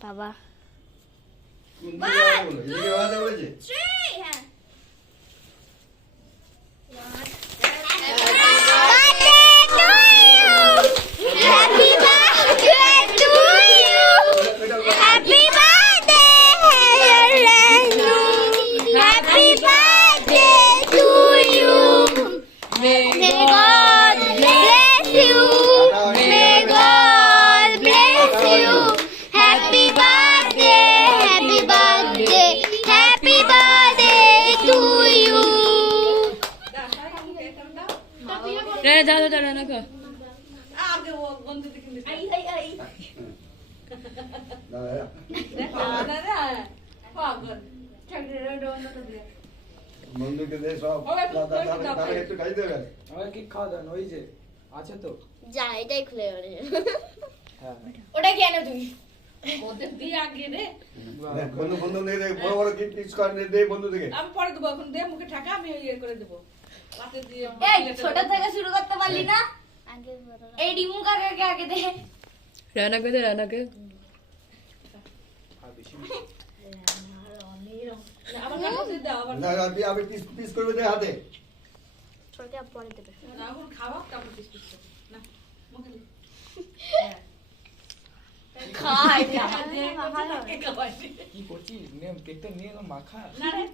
বাবা বন্ধুকে দে সব দাদা একটু খাই দেবে আমার কি খাওয়া দাওয়া ওই যে আছে তো যা এটাই খুলে ওরে হ্যাঁ ওটা কি আনো তুমি ওদের দিয়ে আগে রে বন্ধু বন্ধু নে রে বড় বড় গিফট পিস করে দে বন্ধু থেকে আমি পরে দেবো এখন দে মুখে ঠাকা আমি ইয়ে করে দেবো রাতে দিয়ে এই ছোট থেকে শুরু করতে পারলি না আগে এই ডিমু কাকাকে আগে দে রানাকে দে রানাকে আর বেশি আমার কাছে দাও আবার না আমি পিস পিস করবে দে হাতে ছোটকে পরে দেবে না এখন খাওয়া তারপর পিস পিস করো। না মুখে দে খাই কে খাওয়াই কি করছিস নে কেকটা নিয়ে এলাম মাখা না রে